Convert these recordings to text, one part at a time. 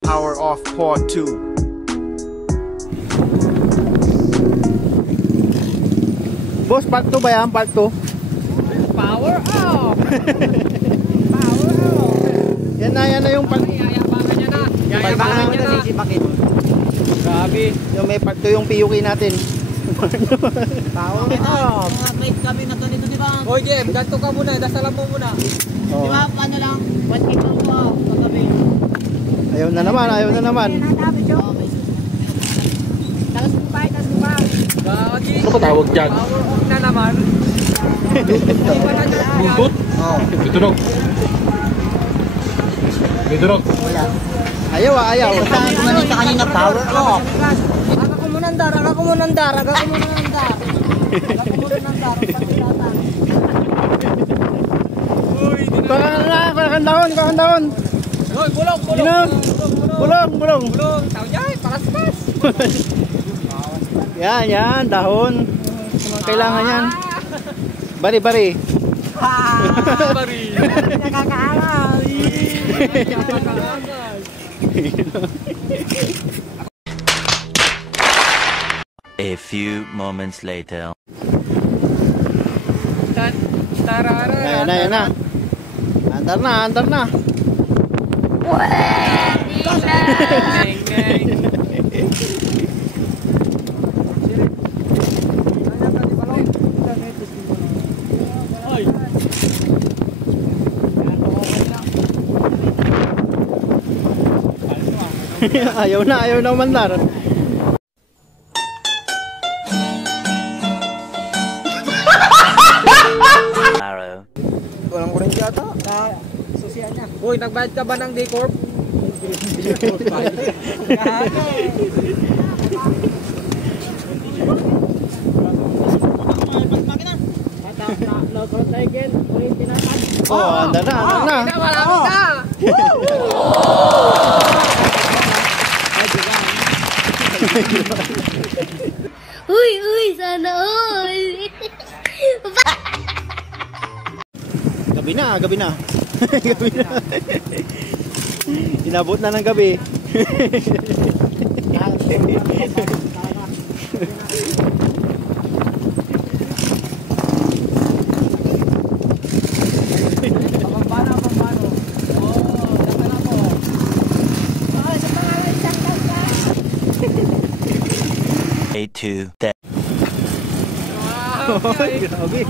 Power off part 2. Boss, part 2 ba yan? Part 2? Power off! Power off! Yan na yung part. Yayabangan niya na! Yayabangan niya na! Sisipakin. Grabe! Yung may part 2 yung PUK natin. Power off! May kami na ganito, di ba? Hoy Jem, ganito ka muna, dasalan mo muna. Di ba, paano lang? 1 kilo po, pagkabi. Ayaw na naman, ayaw na naman. Tagas mo pa, tagas mo pa. Ano ba tawag dyan? Power off na naman. Buntot? Oo. May tunog. May tunog. Ayaw ayaw. Kumanin ka kanina, power off. Aga ko muna ang dar, aga ko muna ang dar, aga ko muna ang dar. Aga ko muna ang dar, pagkilatan. Kakan daon. Hoy, bulong. Bulong. Tao dyan, pakas-pas. Yan, dahon. Kailangan yan. Bari. Bari. A few moments later. Yan na. Andar na. Ayaw na umandar. Walang kuryente ata. Susian niya. Uy, nagbayad ka ba ng D-Corp? Oh, andar na. Marami ka! Uy, sana all. Gabi na. Inabot na ng gabi. Pambano. Oh, dapat na po. Oh, sa pangalan isang kanta. A2. Grabe.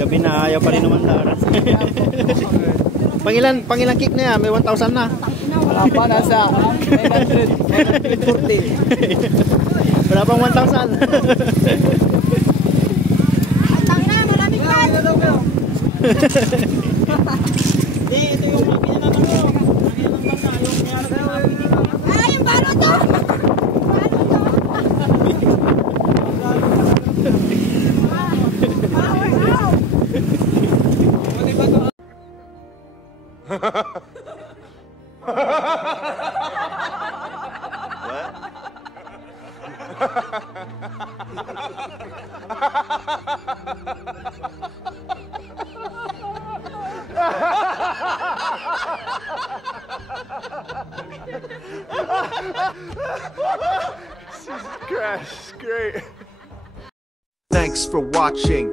Gabi na, ayaw pa rin naman Lara. Pangilan kick na yan, may 1,000 na. Wala pa, nasa 940. Wala pang 1,000. Ang na, maraming pan! Ito yung pinamamano. Ay, yung balo to! Jesus Christ, great. Thanks for watching.